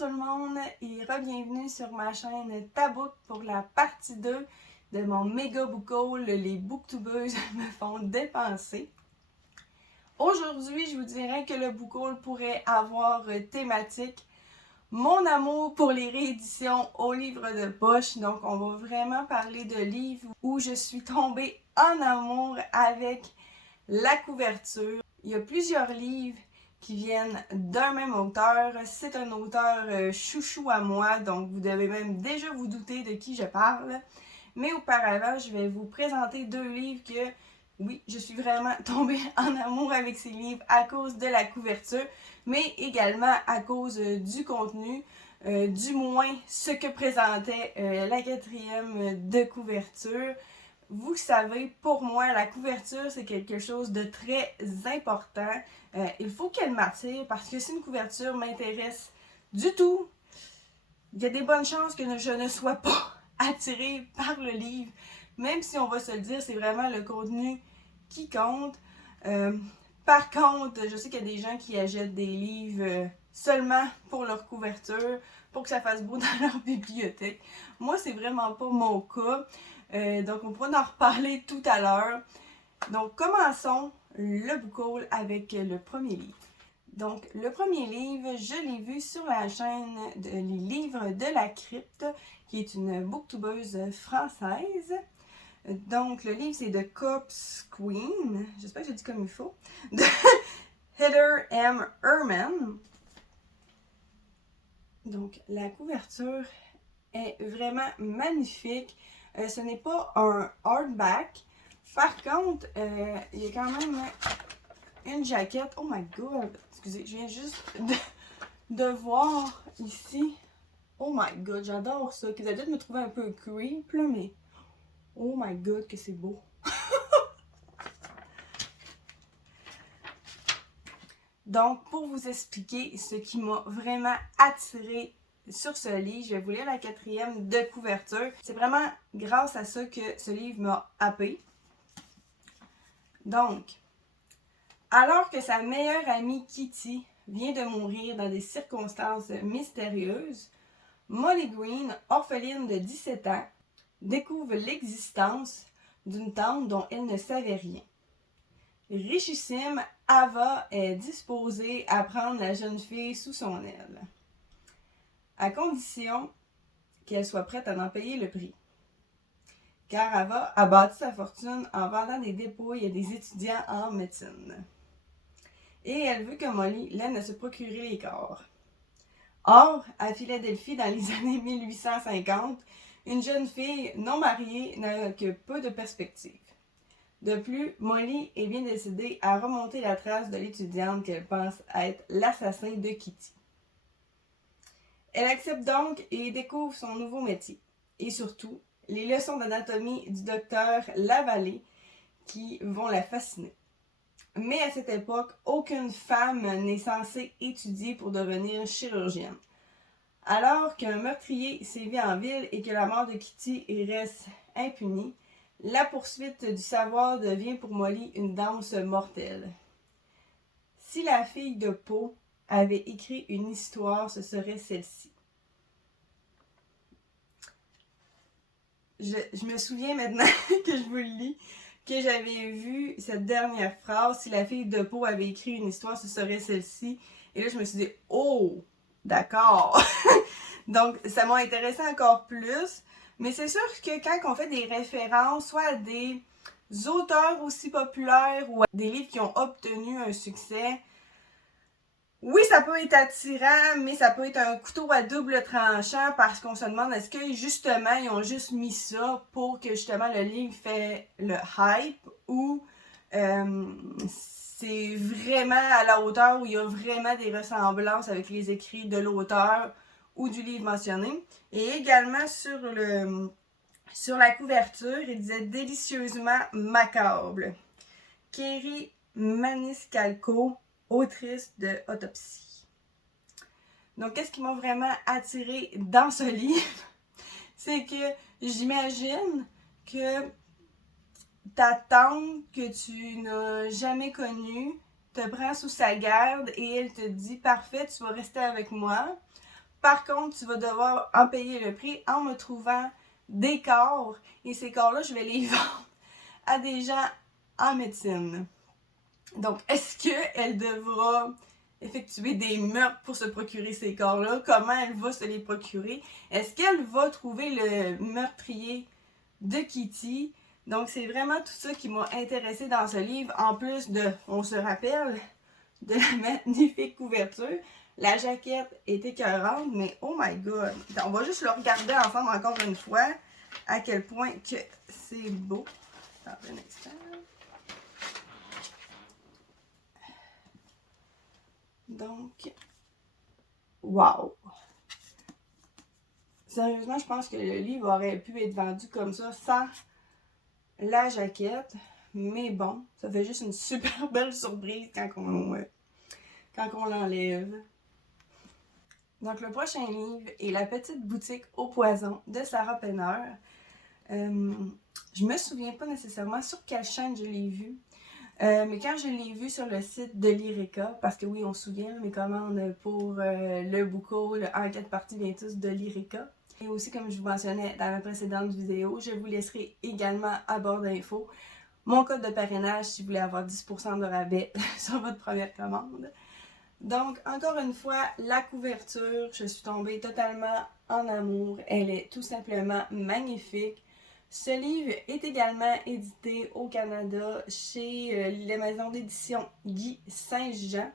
tout le monde et re-bienvenue sur ma chaîne Tabook pour la partie 2 de mon méga book haul, les booktubeuses me font dépenser. Aujourd'hui, je vous dirais que le book haul pourrait avoir thématique mon amour pour les rééditions aux livres de poche. Donc on va vraiment parler de livres où je suis tombée en amour avec la couverture. Il y a plusieurs livres qui viennent d'un même auteur. C'est un auteur chouchou à moi, donc vous devez même déjà vous douter de qui je parle. Mais auparavant, je vais vous présenter deux livres que, oui, je suis vraiment tombée en amour avec ces livres à cause de la couverture, mais également à cause du contenu, du moins ce que présentait la quatrième de couverture. Vous savez, pour moi, la couverture, c'est quelque chose de très important. Il faut qu'elle m'attire parce que si une couverture m'intéresse du tout, il y a des bonnes chances que je ne sois pas attirée par le livre. Même si on va se le dire, c'est vraiment le contenu qui compte. Par contre, je sais qu'il y a des gens qui achètent des livres seulement pour leur couverture, pour que ça fasse beau dans leur bibliothèque. Moi, c'est vraiment pas mon cas. Donc, on pourra en reparler tout à l'heure. Donc, commençons le book haul avec le premier livre. Donc, le premier livre, je l'ai vu sur la chaîne Les Livres de la Crypte, qui est une booktubeuse française. Donc, le livre, c'est de Cops Queen, j'espère que je dis comme il faut, de Heather M. Herman. Donc, la couverture est vraiment magnifique. Ce n'est pas un hardback. Par contre, il y a quand même une jaquette. Oh my god! Excusez, je viens juste de voir ici. Oh my god, j'adore ça. Vous allez peut-être me trouver un peu creep, là, mais oh my god, que c'est beau. Donc, pour vous expliquer ce qui m'a vraiment attiré sur ce livre, je vais vous lire la quatrième de couverture. C'est vraiment grâce à ça que ce livre m'a happé. Donc, alors que sa meilleure amie Kitty vient de mourir dans des circonstances mystérieuses, Molly Green, orpheline de 17 ans, découvre l'existence d'une tante dont elle ne savait rien. Richissime, Ava est disposée à prendre la jeune fille sous son aile, à condition qu'elle soit prête à en payer le prix. Car Ava a bâti sa fortune en vendant des dépouilles à des étudiants en médecine. Et elle veut que Molly l'aide à se procurer les corps. Or, à Philadelphie, dans les années 1850, une jeune fille non mariée n'a que peu de perspectives. De plus, Molly est bien décidée à remonter la trace de l'étudiante qu'elle pense être l'assassin de Kitty. Elle accepte donc et découvre son nouveau métier. Et surtout, les leçons d'anatomie du docteur Lavallée qui vont la fasciner. Mais à cette époque, aucune femme n'est censée étudier pour devenir chirurgienne. Alors qu'un meurtrier sévit en ville et que la mort de Kitty reste impunie, la poursuite du savoir devient pour Molly une danse mortelle. Si la fille de Poe avait écrit une histoire, ce serait celle-ci. Je me souviens maintenant que je vous le lis, que j'avais vu cette dernière phrase, si la fille de Poe avait écrit une histoire, ce serait celle-ci. Et là, je me suis dit, oh, d'accord. Donc, ça m'a intéressé encore plus. Mais c'est sûr que quand on fait des références, soit à des auteurs aussi populaires ou à des livres qui ont obtenu un succès, oui, ça peut être attirant, mais ça peut être un couteau à double tranchant parce qu'on se demande est-ce que justement ils ont juste mis ça pour que justement le livre fait le hype ou c'est vraiment à la hauteur où il y a vraiment des ressemblances avec les écrits de l'auteur ou du livre mentionné. Et également sur la couverture, il disait délicieusement macabre. Kerry Maniscalco, autrice de Autopsie. Donc, qu'est-ce qui m'a vraiment attirée dans ce livre? C'est que j'imagine que ta tante que tu n'as jamais connue te prend sous sa garde et elle te dit « Parfait, tu vas rester avec moi. » Par contre, tu vas devoir en payer le prix en me trouvant des corps. Et ces corps-là, je vais les vendre à des gens en médecine. Donc, est-ce qu'elle devra effectuer des meurtres pour se procurer ces corps-là? Comment elle va se les procurer? Est-ce qu'elle va trouver le meurtrier de Kitty? Donc, c'est vraiment tout ça qui m'a intéressée dans ce livre. En plus de, on se rappelle, de la magnifique couverture. La jaquette est écœurante, mais oh my god! On va juste le regarder ensemble encore une fois, à quel point que c'est beau. Attends un instant. Donc, wow! Sérieusement, je pense que le livre aurait pu être vendu comme ça, sans la jaquette. Mais bon, ça fait juste une super belle surprise quand on l'enlève. Donc, le prochain livre est La petite boutique au poison de Sarah Penner. Je me souviens pas nécessairement sur quelle chaîne je l'ai vu. Mais quand je l'ai vu sur le site de l'Ireka, parce que oui, on se souvient, mes commandes pour le book haul en 4 parties viennent tous de l'Ireka. Et aussi, comme je vous mentionnais dans ma précédente vidéo, je vous laisserai également à barre d'infos mon code de parrainage si vous voulez avoir 10% de rabais sur votre première commande. Donc, encore une fois, la couverture, je suis tombée totalement en amour. Elle est tout simplement magnifique. Ce livre est également édité au Canada chez la maison d'édition Guy Saint-Jean.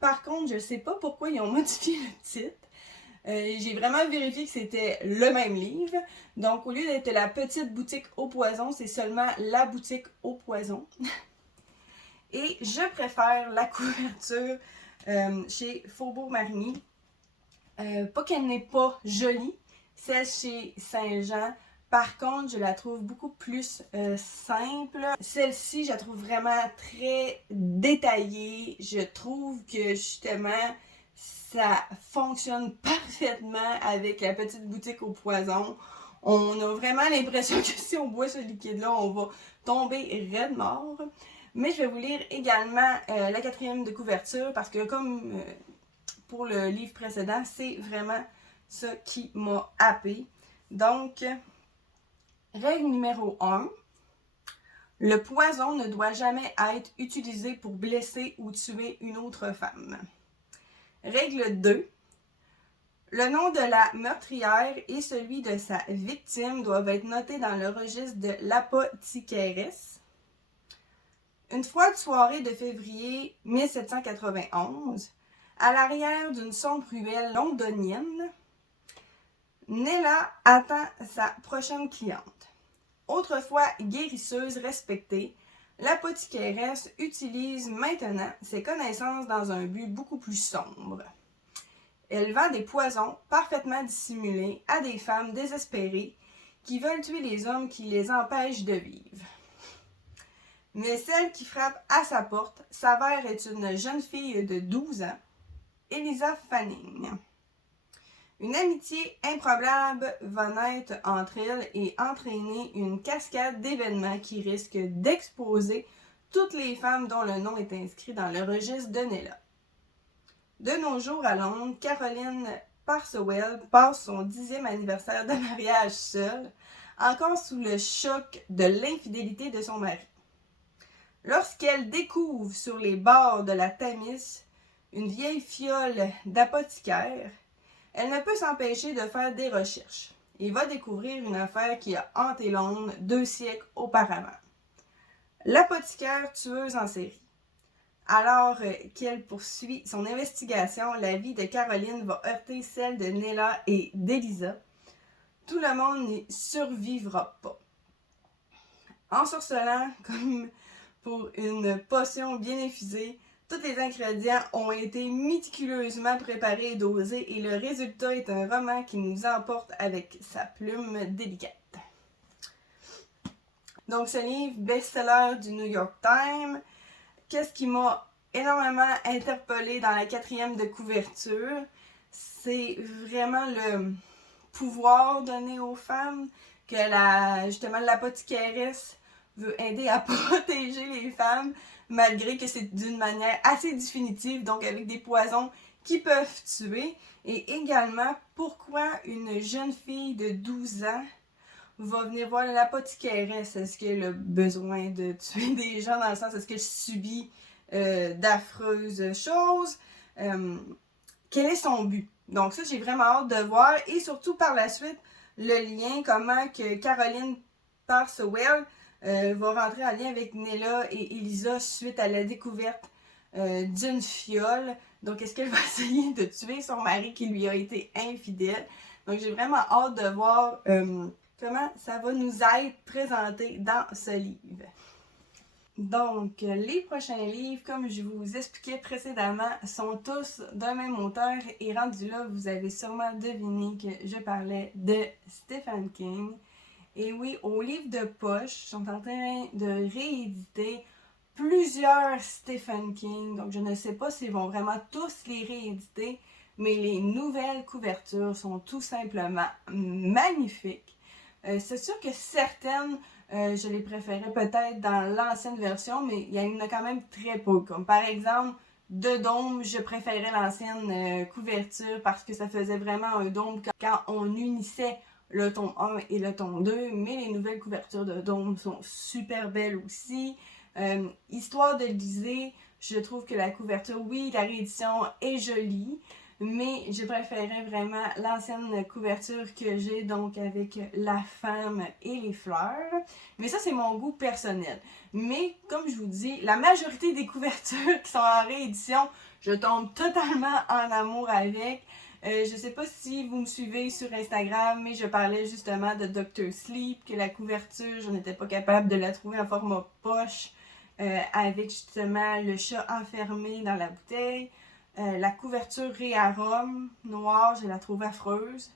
Par contre, je ne sais pas pourquoi ils ont modifié le titre. J'ai vraiment vérifié que c'était le même livre. Donc, au lieu d'être La petite boutique au poison, c'est seulement La boutique au poison. Et je préfère la couverture chez Faubourg Marigny. Pas qu'elle n'est pas jolie, celle chez Saint-Jean. Par contre, je la trouve beaucoup plus simple. Celle-ci, je la trouve vraiment très détaillée. Je trouve que justement, ça fonctionne parfaitement avec la petite boutique au poison. On a vraiment l'impression que si on boit ce liquide-là, on va tomber raide mort. Mais je vais vous lire également la 4e de couverture parce que comme pour le livre précédent, c'est vraiment ça qui m'a happé. Donc, règle numéro 1. Le poison ne doit jamais être utilisé pour blesser ou tuer une autre femme. Règle 2. Le nom de la meurtrière et celui de sa victime doivent être notés dans le registre de l'apothicairesse. Une froide soirée de février 1791, à l'arrière d'une sombre ruelle londonienne, Nella attend sa prochaine cliente. Autrefois guérisseuse respectée, l'apothicairesse utilise maintenant ses connaissances dans un but beaucoup plus sombre. Elle vend des poisons parfaitement dissimulés à des femmes désespérées qui veulent tuer les hommes qui les empêchent de vivre. Mais celle qui frappe à sa porte s'avère être une jeune fille de 12 ans, Eliza Fanning. Une amitié improbable va naître entre elles et entraîner une cascade d'événements qui risquent d'exposer toutes les femmes dont le nom est inscrit dans le registre de Nella. De nos jours à Londres, Caroline Parsowell passe son 10e anniversaire de mariage seule, encore sous le choc de l'infidélité de son mari. Lorsqu'elle découvre sur les bords de la Tamise une vieille fiole d'apothicaire, elle ne peut s'empêcher de faire des recherches et va découvrir une affaire qui a hanté Londres 2 siècles auparavant. L'apothicaire tueuse en série. Alors qu'elle poursuit son investigation, la vie de Caroline va heurter celle de Nella et d'Eliza. Tout le monde n'y survivra pas. Ensorcelant comme pour une potion bien infusée, tous les ingrédients ont été méticuleusement préparés et dosés et le résultat est un roman qui nous emporte avec sa plume délicate. Donc ce livre, best-seller du New York Times, qu'est-ce qui m'a énormément interpellée dans la 4e de couverture? C'est vraiment le pouvoir donné aux femmes que justement l'apothicairesse veut aider à protéger les femmes, malgré que c'est d'une manière assez définitive, donc avec des poisons qui peuvent tuer et également pourquoi une jeune fille de 12 ans va venir voir l'apothicairesse. Est-ce qu'elle a besoin de tuer des gens dans le sens, est-ce qu'elle subit d'affreuses choses? Quel est son but? Donc ça, j'ai vraiment hâte de voir et surtout par la suite, le lien, comment que Caroline Parcewell va rentrer en lien avec Nella et Elisa suite à la découverte d'une fiole. Donc, est-ce qu'elle va essayer de tuer son mari qui lui a été infidèle? Donc, j'ai vraiment hâte de voir comment ça va nous être présenté dans ce livre. Donc, les prochains livres, comme je vous expliquais précédemment, sont tous d'un même auteur et rendu là, vous avez sûrement deviné que je parlais de Stephen King. Et oui, au livre de poche, ils sont en train de rééditer plusieurs Stephen King. Donc, je ne sais pas s'ils vont vraiment tous les rééditer, mais les nouvelles couvertures sont tout simplement magnifiques. C'est sûr que certaines, je les préférais peut-être dans l'ancienne version, mais il y en a quand même très peu. Comme par exemple, de Dôme, je préférais l'ancienne couverture parce que ça faisait vraiment un dôme quand on unissait le tome 1 et le tome 2, mais les nouvelles couvertures de Dôme sont super belles aussi. Histoire de l'Élysée, je trouve que la couverture, oui, la réédition est jolie, mais je préférais vraiment l'ancienne couverture que j'ai, donc avec la femme et les fleurs. Mais ça, c'est mon goût personnel. Mais, comme je vous dis, la majorité des couvertures qui sont en réédition, je tombe totalement en amour avec. Je sais pas si vous me suivez sur Instagram, mais je parlais justement de Dr. Sleep, que la couverture, je n'étais pas capable de la trouver en format poche, avec justement le chat enfermé dans la bouteille. La couverture Réarum noire, je la trouve affreuse.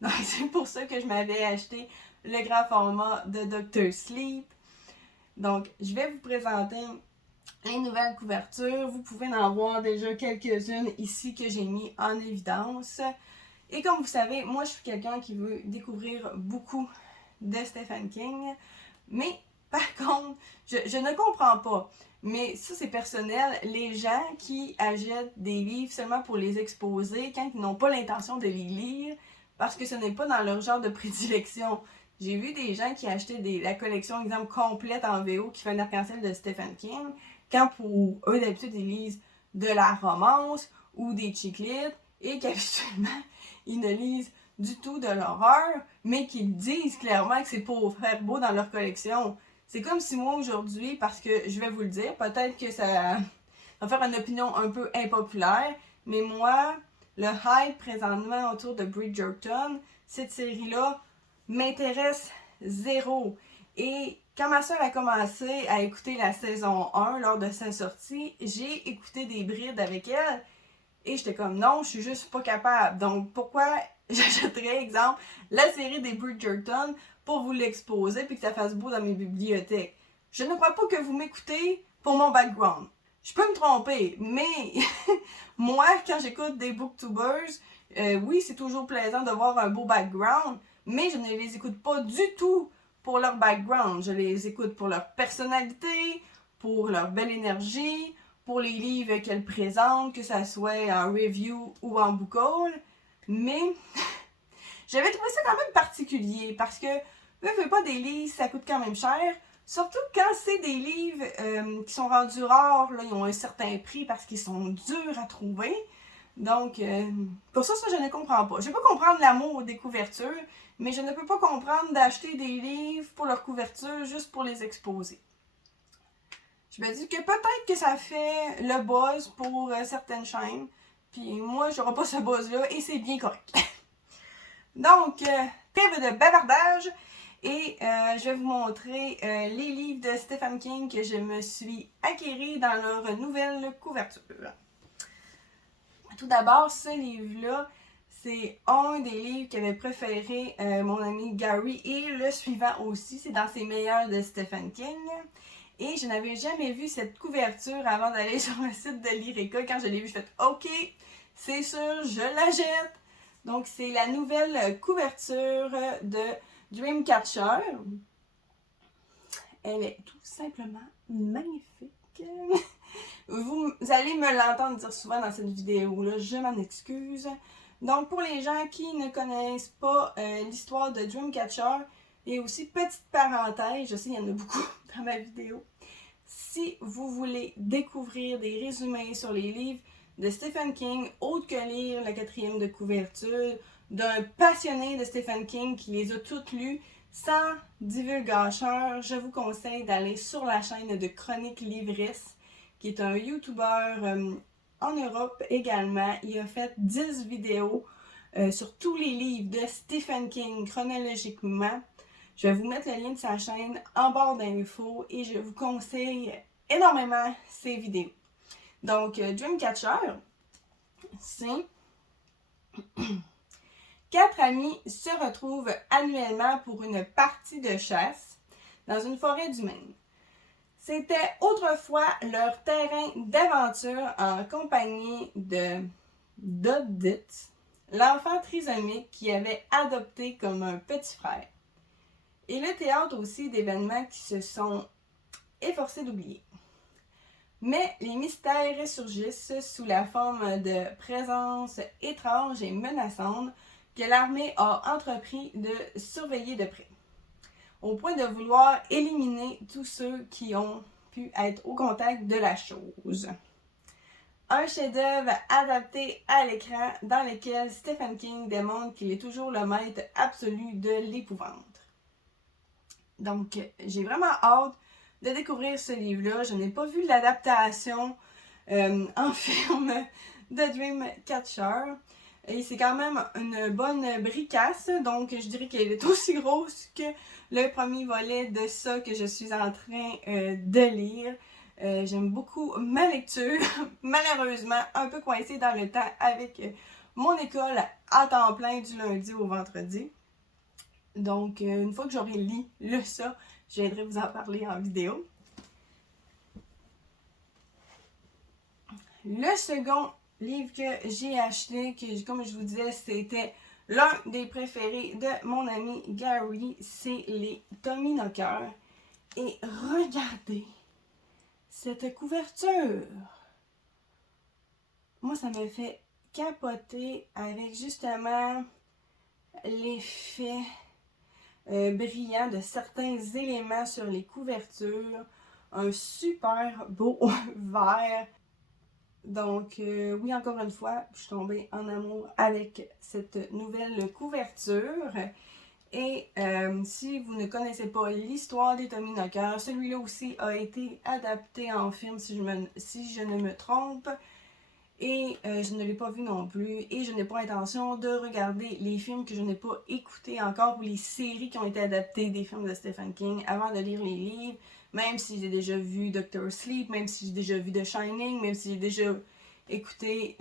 Donc c'est pour ça que je m'avais acheté le grand format de Dr. Sleep. Donc je vais vous présenter les nouvelles couvertures. Vous pouvez en voir déjà quelques-unes ici que j'ai mis en évidence. Et comme vous savez, moi je suis quelqu'un qui veut découvrir beaucoup de Stephen King. Mais par contre, je ne comprends pas. Mais ça, c'est personnel. Les gens qui achètent des livres seulement pour les exposer quand ils n'ont pas l'intention de les lire parce que ce n'est pas dans leur genre de prédilection. J'ai vu des gens qui achetaient la collection, exemple, complète en VO qui fait un arc-en-ciel de Stephen King, quand pour eux, d'habitude, ils lisent de la romance ou des chick lit et qu'habituellement, ils ne lisent du tout de l'horreur, mais qu'ils disent clairement que c'est pour faire beau dans leur collection. C'est comme si moi aujourd'hui, parce que je vais vous le dire, peut-être que ça va faire une opinion un peu impopulaire, mais moi, le hype présentement autour de Bridgerton, cette série-là m'intéresse zéro. Et quand ma soeur a commencé à écouter la saison 1 lors de sa sortie, j'ai écouté des brides avec elle et j'étais comme non, je suis juste pas capable. Donc pourquoi j'achèterais, exemple, la série des Bridgerton pour vous l'exposer puis que ça fasse beau dans mes bibliothèques? Je ne crois pas que vous m'écoutez pour mon background. Je peux me tromper, mais moi, quand j'écoute des booktubers, oui, c'est toujours plaisant de voir un beau background, mais je ne les écoute pas du tout pour leur background. Je les écoute pour leur personnalité, pour leur belle énergie, pour les livres qu'elles présentent, que ça soit en review ou en book haul. Mais j'avais trouvé ça quand même particulier parce que, ne pas des livres, ça coûte quand même cher. Surtout quand c'est des livres qui sont rendus rares, là, ils ont un certain prix parce qu'ils sont durs à trouver. Donc, pour ça, je ne comprends pas. Je peux comprendre l'amour des couvertures, mais je ne peux pas comprendre d'acheter des livres pour leur couverture juste pour les exposer. Je me dis que peut-être que ça fait le buzz pour certaines chaînes, puis moi, je n'aurai pas ce buzz-là et c'est bien correct. Donc, trêve de bavardage. Et je vais vous montrer les livres de Stephen King que je me suis acquéris dans leur nouvelle couverture. Tout d'abord, ce livre-là, c'est un des livres qu'avait préféré mon ami Gary et le suivant aussi. C'est dans ses meilleurs de Stephen King. Et je n'avais jamais vu cette couverture avant d'aller sur le site de Lyrica. Quand je l'ai vue, je me suis fait « Ok, c'est sûr, je la jette ». Donc, c'est la nouvelle couverture de Dreamcatcher. Elle est tout simplement magnifique. Vous allez me l'entendre dire souvent dans cette vidéo-là, je m'en excuse. Donc, pour les gens qui ne connaissent pas l'histoire de Dreamcatcher, et aussi, petite parenthèse, je sais il y en a beaucoup dans ma vidéo, si vous voulez découvrir des résumés sur les livres de Stephen King, autre que lire la 4e de couverture, d'un passionné de Stephen King qui les a toutes lues, sans divulgacheur, je vous conseille d'aller sur la chaîne de Chronique Livresse, qui est un YouTuber en Europe également. Il a fait 10 vidéos sur tous les livres de Stephen King chronologiquement. Je vais vous mettre le lien de sa chaîne en barre d'infos et je vous conseille énormément ses vidéos. Donc, Dreamcatcher, c'est 4 amis se retrouvent annuellement pour une partie de chasse dans une forêt du Maine. C'était autrefois leur terrain d'aventure en compagnie de Dodit, l'enfant trisomique qui avait adopté comme un petit frère. Et le théâtre aussi d'événements qui se sont efforcés d'oublier. Mais les mystères ressurgissent sous la forme de présences étranges et menaçantes que l'armée a entrepris de surveiller de près, au point de vouloir éliminer tous ceux qui ont pu être au contact de la chose. Un chef-d'œuvre adapté à l'écran dans lequel Stephen King démontre qu'il est toujours le maître absolu de l'épouvante. Donc, j'ai vraiment hâte de découvrir ce livre-là. Je n'ai pas vu l'adaptation en film de Dreamcatcher. Et c'est quand même une bonne bricasse, donc je dirais qu'elle est aussi grosse que le premier volet de ça que je suis en train de lire. J'aime beaucoup ma lecture, malheureusement un peu coincée dans le temps avec mon école à temps plein du lundi au vendredi. Donc, une fois que j'aurai lu ça, je viendrai vous en parler en vidéo. Le second livre que j'ai acheté, que comme je vous disais, c'était l'un des préférés de mon ami Gary, c'est les Tommyknockers. Et regardez cette couverture! Moi, ça me fait capoter avec justement l'effet brillant de certains éléments sur les couvertures. Un super beau vert. Donc, oui, encore une fois, je suis tombée en amour avec cette nouvelle couverture. Et si vous ne connaissez pas l'histoire des Tommyknockers, celui-là aussi a été adapté en film, si je ne me trompe. Et je ne l'ai pas vu non plus. Et je n'ai pas intention de regarder les films que je n'ai pas écoutés encore ou les séries qui ont été adaptées des films de Stephen King avant de lire les livres. Même si j'ai déjà vu Dr. Sleep, même si j'ai déjà vu The Shining, même si j'ai déjà écouté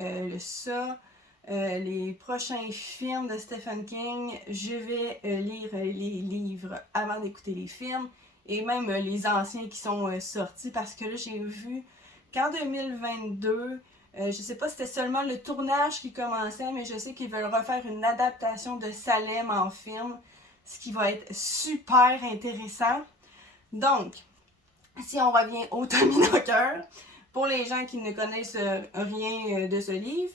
les prochains films de Stephen King, je vais lire les livres avant d'écouter les films. Et même les anciens qui sont sortis parce que là j'ai vu qu'en 2022... je ne sais pas si c'était seulement le tournage qui commençait, mais je sais qu'ils veulent refaire une adaptation de Salem en film, ce qui va être super intéressant. Donc, si on revient au Tommyknockers, pour les gens qui ne connaissent rien de ce livre,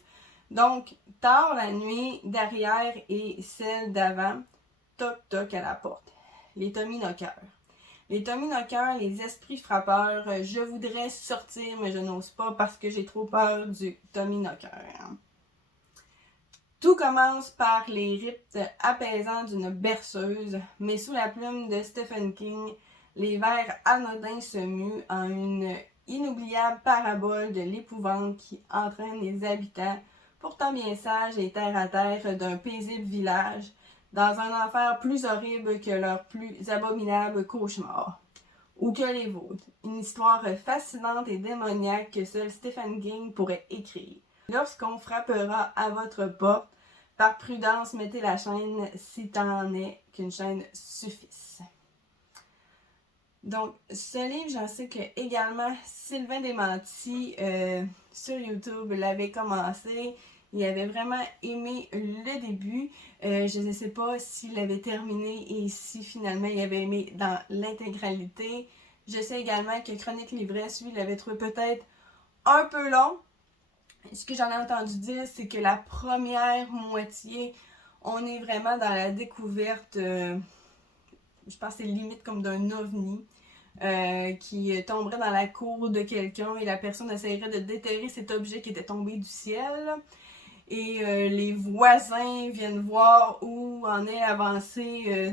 donc, tard la nuit, derrière et celle d'avant, toc toc à la porte. Les Tommyknockers. Les Tommyknockers, les esprits frappeurs, je voudrais sortir, mais je n'ose pas parce que j'ai trop peur du Tommyknocker. Tout commence par les rites apaisants d'une berceuse, mais sous la plume de Stephen King, les vers anodins se muent en une inoubliable parabole de l'épouvante qui entraîne les habitants, pourtant bien sages et terre à terre d'un paisible village, dans un enfer plus horrible que leurs plus abominables cauchemars, ou que les vôtres. Une histoire fascinante et démoniaque que seul Stephen King pourrait écrire. Lorsqu'on frappera à votre porte, par prudence, mettez la chaîne si tant est qu'une chaîne suffise. Donc, ce livre, j'en sais que également Sylvain Desmentis sur YouTube l'avait commencé. Il avait vraiment aimé le début. Je ne sais pas s'il avait terminé et si finalement il avait aimé dans l'intégralité. Je sais également que Chronique Livresse, lui, l'avait trouvé peut-être un peu long. Ce que j'en ai entendu dire, c'est que la première moitié, on est vraiment dans la découverte, je pense que c'est limite comme d'un ovni, qui tomberait dans la cour de quelqu'un et la personne essaierait de déterrer cet objet qui était tombé du ciel. Et les voisins viennent voir où en est l'avancée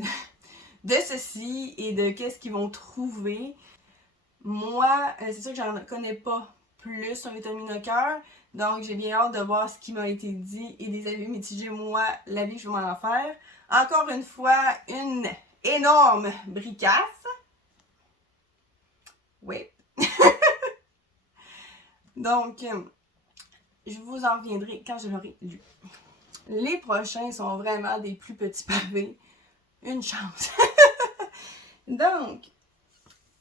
de ceci et de qu'est-ce qu'ils vont trouver. Moi, c'est sûr que j'en connais pas plus sur les Tominoqueurs, donc j'ai bien hâte de voir ce qui m'a été dit et des avis mitigés, moi, l'avis que je vais m'en faire. Encore une fois, une énorme bricasse. Oui. Donc, je vous en reviendrai quand je l'aurai lu. Les prochains sont vraiment des plus petits pavés. Une chance. Donc,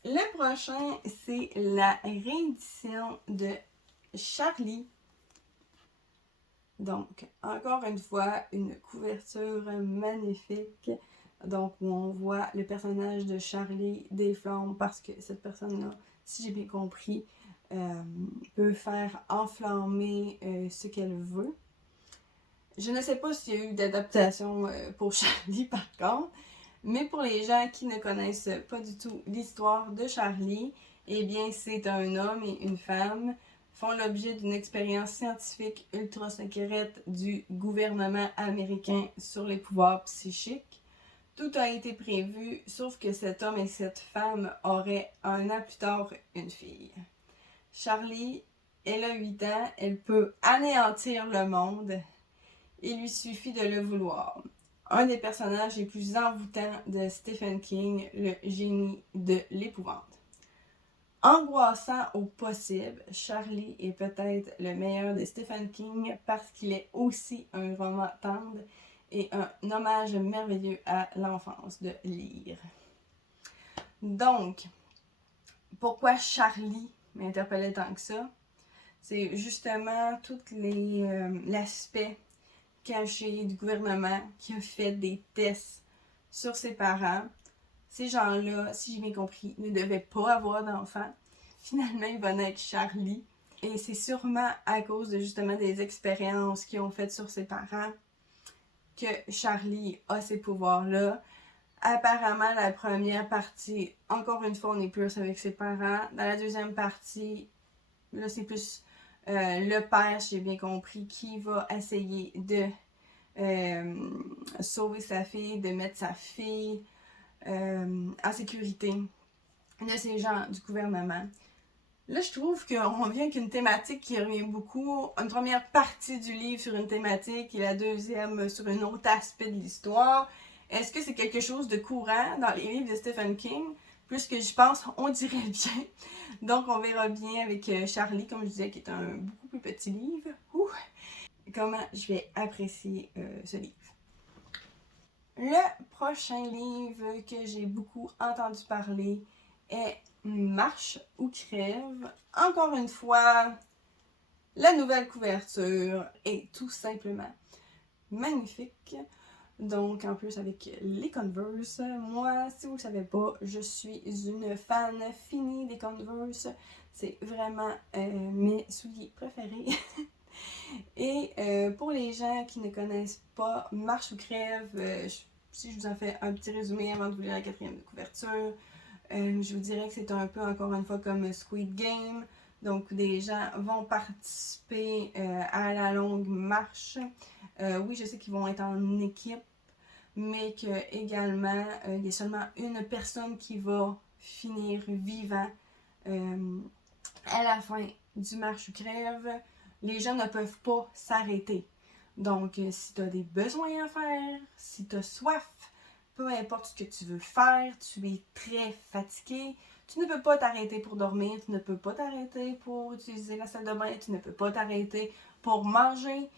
le prochain, c'est la réédition de Charlie. Donc, encore une fois, une couverture magnifique. Donc, où on voit le personnage de Charlie des flammes parce que cette personne-là, si j'ai bien compris, peut faire enflammer ce qu'elle veut. Je ne sais pas s'il y a eu d'adaptation pour Charlie par contre, mais pour les gens qui ne connaissent pas du tout l'histoire de Charlie, eh bien c'est un homme et une femme font l'objet d'une expérience scientifique ultra secrète du gouvernement américain sur les pouvoirs psychiques. Tout a été prévu, sauf que cet homme et cette femme auraient un an plus tard une fille. Charlie, elle a 8 ans, elle peut anéantir le monde. Il lui suffit de le vouloir. Un des personnages les plus envoûtants de Stephen King, le génie de l'épouvante. Angoissant au possible, Charlie est peut-être le meilleur de Stephen King parce qu'il est aussi un roman tendre et un hommage merveilleux à l'enfance de lire. Donc, pourquoi Charlie m'interpellait tant que ça? C'est justement tout l'aspect caché du gouvernement qui a fait des tests sur ses parents. Ces gens-là, si j'ai bien compris, ne devaient pas avoir d'enfants. Finalement, il va naître Charlie. Et c'est sûrement à cause de justement des expériences qu'ils ont faites sur ses parents que Charlie a ces pouvoirs-là. Apparemment, la première partie, encore une fois, on est plus avec ses parents. Dans la deuxième partie, là, c'est plus le père, j'ai bien compris, qui va essayer de sauver sa fille, de mettre sa fille en sécurité de ces gens du gouvernement. Là, je trouve qu'on vient avec une thématique qui revient beaucoup. Une première partie du livre sur une thématique et la deuxième sur un autre aspect de l'histoire. Est-ce que c'est quelque chose de courant dans les livres de Stephen King? Plus que je pense, on dirait bien. Donc, on verra bien avec Charlie, comme je disais, qui est un beaucoup plus petit livre. Comment je vais apprécier ce livre. Le prochain livre que j'ai beaucoup entendu parler est Marche ou crève. Encore une fois, la nouvelle couverture est tout simplement magnifique. Donc, en plus avec les Converse. Moi, si vous ne le savez pas, je suis une fan finie des Converse. C'est vraiment mes souliers préférés. Et pour les gens qui ne connaissent pas Marche ou crève, si je vous en fais un petit résumé avant de vous lire la 4e de couverture, je vous dirais que c'est un peu encore une fois comme Squid Game. Donc des gens vont participer à la longue marche. Oui, je sais qu'ils vont être en équipe, mais que également il y a seulement une personne qui va finir vivant à la fin du Marche ou crève. Les gens ne peuvent pas s'arrêter. Donc, si tu as des besoins à faire, si tu as soif, peu importe ce que tu veux faire, tu es très fatigué, tu ne peux pas t'arrêter pour dormir, tu ne peux pas t'arrêter pour utiliser la salle de bain, tu ne peux pas t'arrêter pour manger.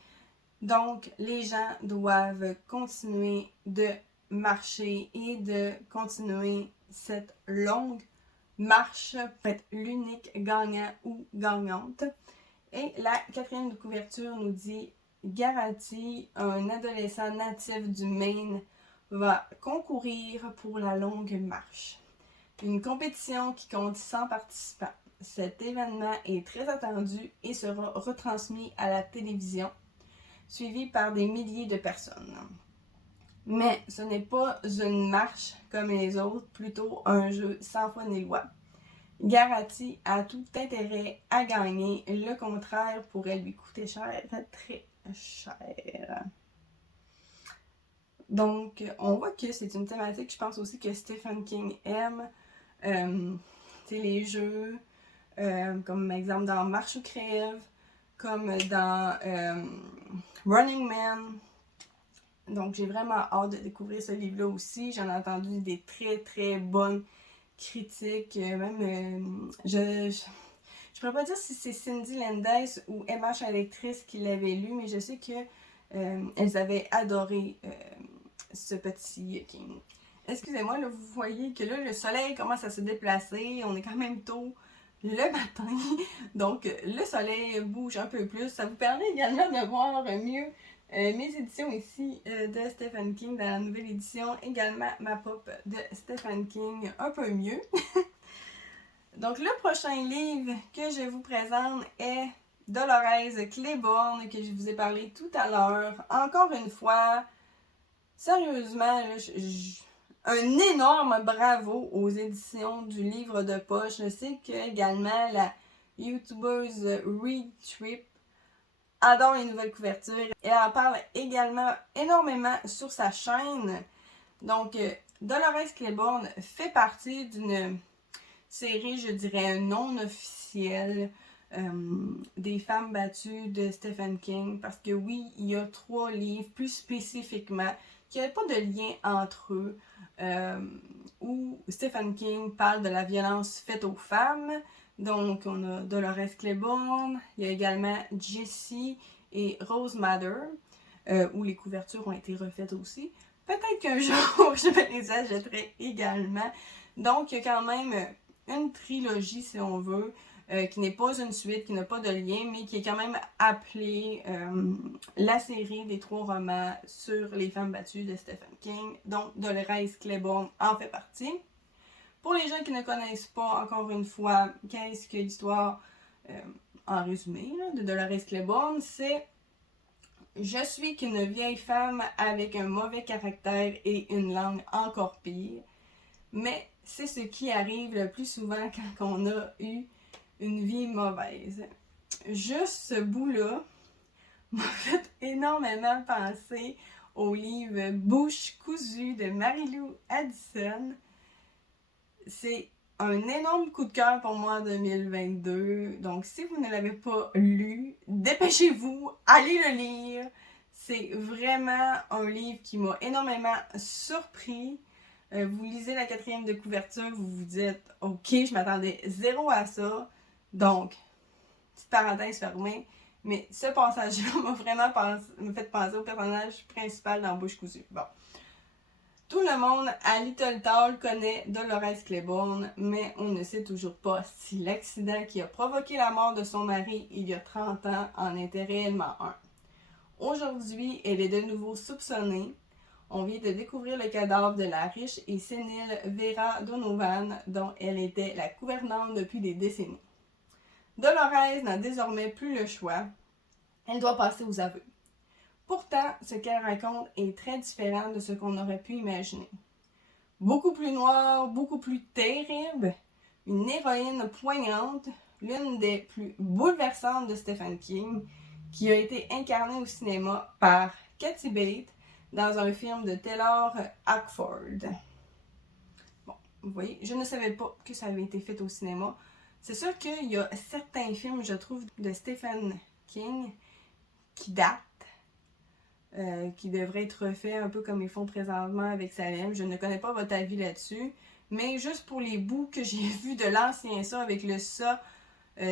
Donc, les gens doivent continuer de marcher et de continuer cette longue marche pour être l'unique gagnant ou gagnante. Et la 4e de couverture nous dit « Garantie, un adolescent natif du Maine va concourir pour la longue marche. Une compétition qui compte 100 participants. cet événement est très attendu et sera retransmis à la télévision, suivi par des milliers de personnes. Mais ce n'est pas une marche comme les autres, plutôt un jeu sans foi ni loi. Garati a tout intérêt à gagner, le contraire pourrait lui coûter cher, très cher. Donc, on voit que c'est une thématique, je pense aussi que Stephen King aime. Les jeux, comme exemple dans Marche ou Crève, comme dans Running Man. Donc, j'ai vraiment hâte de découvrir ce livre-là aussi. J'en ai entendu des très, très bonnes critiques. Même, je pourrais pas dire si c'est Cindy Landes ou MH Electrice qui l'avaient lu, mais je sais que elles avaient adoré ce petit King. Excusez-moi, là, vous voyez que là, le soleil commence à se déplacer. On est quand même tôt le matin. Donc, le soleil bouge un peu plus. Ça vous permet également de voir mieux mes éditions ici de Stephen King dans la nouvelle édition. Également ma pop de Stephen King un peu mieux. Donc, le prochain livre que je vous présente est Dolores Claiborne, que je vous ai parlé tout à l'heure. Encore une fois, sérieusement, un énorme bravo aux éditions du livre de poche. Je sais que également la youtubeuse Read Trip adore les nouvelles couvertures. Elle en parle également énormément sur sa chaîne. Donc, Dolores Claiborne fait partie d'une série, je dirais, non officielle des femmes battues de Stephen King. Parce que oui, il y a 3 livres plus spécifiquement qui n'avaient pas de lien entre eux, où Stephen King parle de la violence faite aux femmes. Donc, on a Dolores Claiborne, il y a également Jessie et Rose Mather, où les couvertures ont été refaites aussi. Peut-être qu'un jour, je me les achèterai également. Donc, il y a quand même une trilogie, si on veut, qui n'est pas une suite, qui n'a pas de lien, mais qui est quand même appelée la série des 3 romans sur les femmes battues de Stephen King. Donc, Dolores Claiborne en fait partie. Pour les gens qui ne connaissent pas, encore une fois, qu'est-ce que l'histoire, en résumé, là, de Dolores Claiborne, c'est « Je suis qu'une vieille femme avec un mauvais caractère et une langue encore pire, mais c'est ce qui arrive le plus souvent quand on a eu une vie mauvaise. » Juste ce bout-là m'a fait énormément penser au livre Bouche cousue de Mary-Lou Addison. C'est un énorme coup de cœur pour moi en 2022. Donc, si vous ne l'avez pas lu, dépêchez-vous, allez le lire. C'est vraiment un livre qui m'a énormément surpris. Vous lisez la 4e de couverture, vous vous dites « Ok, je m'attendais zéro à ça. » Donc, petite parenthèse fermée. Mais ce passage-là m'a vraiment fait penser au personnage principal dans Bouche cousue. Bon. Tout le monde à Little Tall connaît Dolores Claiborne, mais on ne sait toujours pas si l'accident qui a provoqué la mort de son mari il y a 30 ans en était réellement un. Aujourd'hui, elle est de nouveau soupçonnée. On vient de découvrir le cadavre de la riche et sénile Vera Donovan, dont elle était la gouvernante depuis des décennies. Dolores n'a désormais plus le choix. Elle doit passer aux aveux. Pourtant, ce qu'elle raconte est très différent de ce qu'on aurait pu imaginer. Beaucoup plus noir, beaucoup plus terrible, une héroïne poignante, l'une des plus bouleversantes de Stephen King, qui a été incarnée au cinéma par Kathy Bates dans un film de Taylor Hackford. Bon, vous voyez, je ne savais pas que ça avait été fait au cinéma. C'est sûr qu'il y a certains films, je trouve, de Stephen King qui datent, qui devraient être refaits un peu comme ils font présentement avec Salem. Je ne connais pas votre avis là-dessus, mais juste pour les bouts que j'ai vus de l'ancien ça avec le ça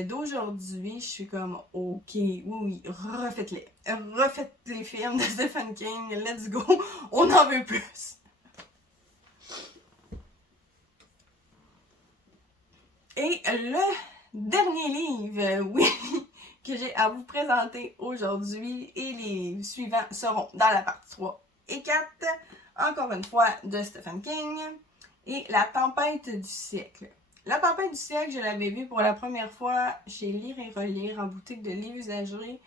d'aujourd'hui, je suis comme ok, oui, refaites-les. Refaites les films de Stephen King, let's go, on en veut plus. Et le dernier livre, oui, que j'ai à vous présenter aujourd'hui, et les suivants seront dans la partie 3 et 4, encore une fois de Stephen King, et La tempête du siècle. La tempête du siècle, je l'avais vu pour la première fois chez Lire et Relire en boutique de livres usagés.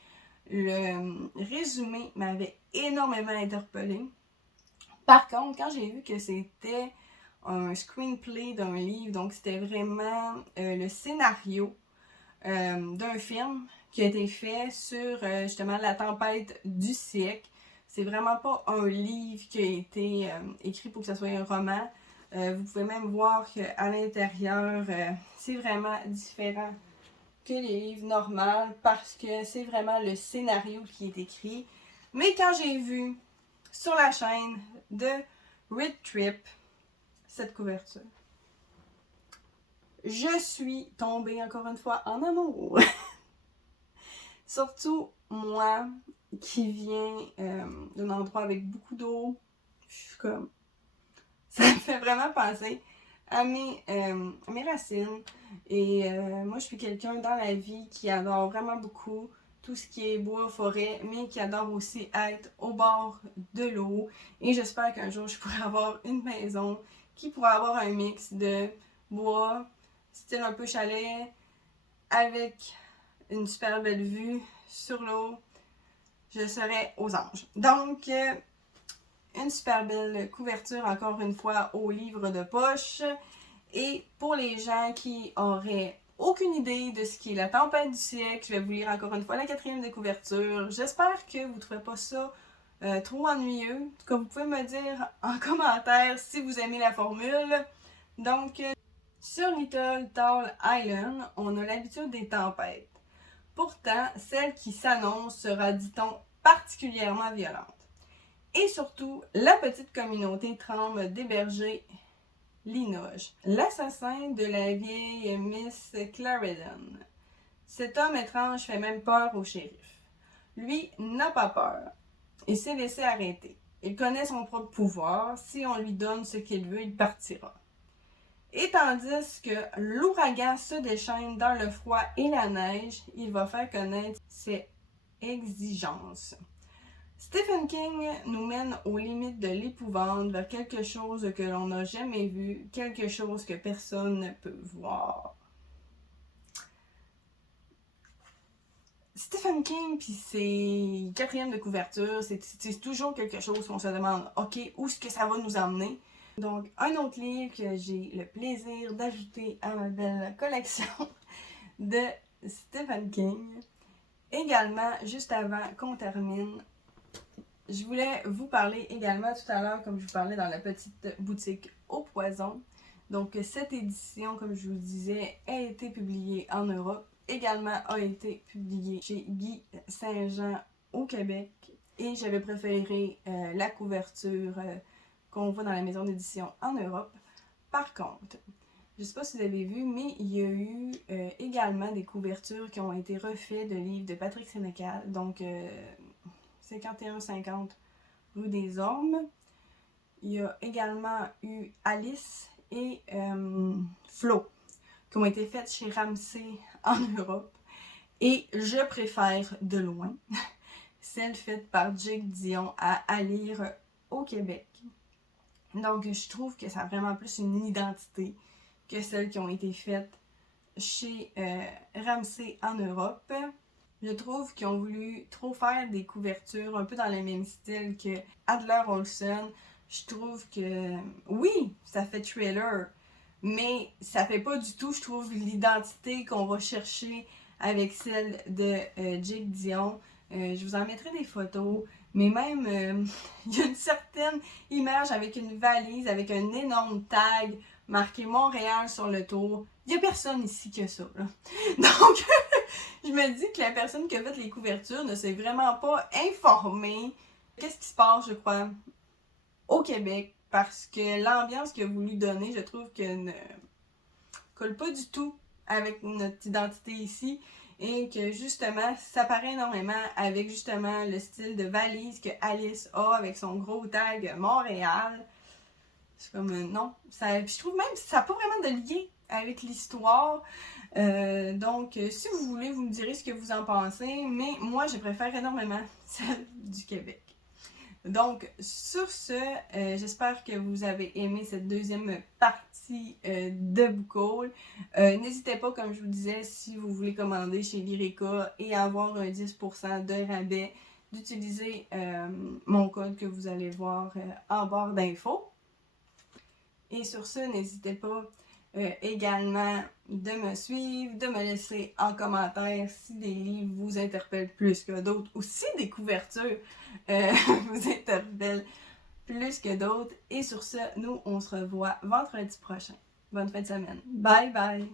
Le résumé m'avait énormément interpellée. Par contre, quand j'ai vu que c'était un screenplay d'un livre, donc c'était vraiment le scénario d'un film qui a été fait sur justement la tempête du siècle. C'est vraiment pas un livre qui a été écrit pour que ce soit un roman. Vous pouvez même voir qu'à l'intérieur, c'est vraiment différent que les livres normaux parce que c'est vraiment le scénario qui est écrit. Mais quand j'ai vu sur la chaîne de Read Trip cette couverture, je suis tombée encore une fois en amour. Surtout moi qui viens d'un endroit avec beaucoup d'eau, je suis comme... Ça me fait vraiment penser à mes racines. Et moi, je suis quelqu'un dans la vie qui adore vraiment beaucoup tout ce qui est bois, forêt, mais qui adore aussi être au bord de l'eau. Et j'espère qu'un jour, je pourrai avoir une maison qui pourra avoir un mix de bois, style un peu chalet, avec une super belle vue sur l'eau. Je serai aux anges. Donc, une super belle couverture, encore une fois, au livre de poche. Et pour les gens qui auraient aucune idée de ce qui est la tempête du siècle, je vais vous lire encore une fois la 4e de couverture. J'espère que vous ne trouvez pas ça trop ennuyeux. En tout cas, vous pouvez me dire en commentaire si vous aimez la formule. Donc, sur Little Tall Island, on a l'habitude des tempêtes. Pourtant, celle qui s'annonce sera, dit-on, particulièrement violente. Et surtout, la petite communauté tremble d'héberger Linoge, l'assassin de la vieille Miss Clarendon. Cet homme étrange fait même peur au shérif. Lui n'a pas peur. Il s'est laissé arrêter. Il connaît son propre pouvoir. Si on lui donne ce qu'il veut, il partira. Et tandis que l'ouragan se déchaîne dans le froid et la neige, il va faire connaître ses exigences. Stephen King nous mène aux limites de l'épouvante vers quelque chose que l'on n'a jamais vu, quelque chose que personne ne peut voir. Stephen King puis ses 4e de couverture, c'est toujours quelque chose qu'on se demande, ok, où est-ce que ça va nous emmener? Donc, un autre livre que j'ai le plaisir d'ajouter à ma belle collection de Stephen King. Également, juste avant qu'on termine, je voulais vous parler également tout à l'heure, comme je vous parlais dans la petite boutique au poison. Donc, cette édition, comme je vous disais, a été publiée en Europe. Également a été publiée chez Guy Saint-Jean au Québec. Et j'avais préféré la couverture qu'on voit dans la maison d'édition en Europe. Par contre, je ne sais pas si vous avez vu, mais il y a eu également des couvertures qui ont été refaites de livres de Patrick Sénécal. Donc, 51-50 rue des Ormes. Il y a également eu Alice et Flo qui ont été faites chez Ramsay en Europe. Et je préfère de loin celle faite par Jake Dion à lire au Québec. Donc, je trouve que ça a vraiment plus une identité que celles qui ont été faites chez Ramsay en Europe. Je trouve qu'ils ont voulu trop faire des couvertures un peu dans le même style que Adler Olsen. Je trouve que, oui, ça fait trailer, mais ça fait pas du tout, je trouve, l'identité qu'on va chercher avec celle de Jake Dion. Je vous en mettrai des photos, mais même, il y a une certaine image avec une valise, avec un énorme tag marqué Montréal sur le tour. Il n'y a personne ici que ça, là. Donc, je me dis que la personne qui a fait les couvertures ne s'est vraiment pas informée qu'est-ce qui se passe, je crois, au Québec, parce que l'ambiance qu'il a voulu donner, je trouve qu'elle ne colle pas du tout avec notre identité ici, et que justement, ça paraît énormément avec justement le style de valise que Alice a avec son gros tag Montréal. C'est comme, non, ça, je trouve même que ça n'a pas vraiment de lien avec l'histoire. Donc, si vous voulez, vous me direz ce que vous en pensez, mais moi, je préfère énormément celle du Québec. Donc, sur ce, j'espère que vous avez aimé cette deuxième partie de Book Haul. N'hésitez pas, comme je vous disais, si vous voulez commander chez Lyrica et avoir un 10% de rabais, d'utiliser mon code que vous allez voir en barre d'infos. Et sur ce, n'hésitez pas également de me suivre, de me laisser en commentaire si des livres vous interpellent plus que d'autres ou si des couvertures vous interpellent plus que d'autres. Et sur ce, nous, on se revoit vendredi prochain. Bonne fin de semaine. Bye bye!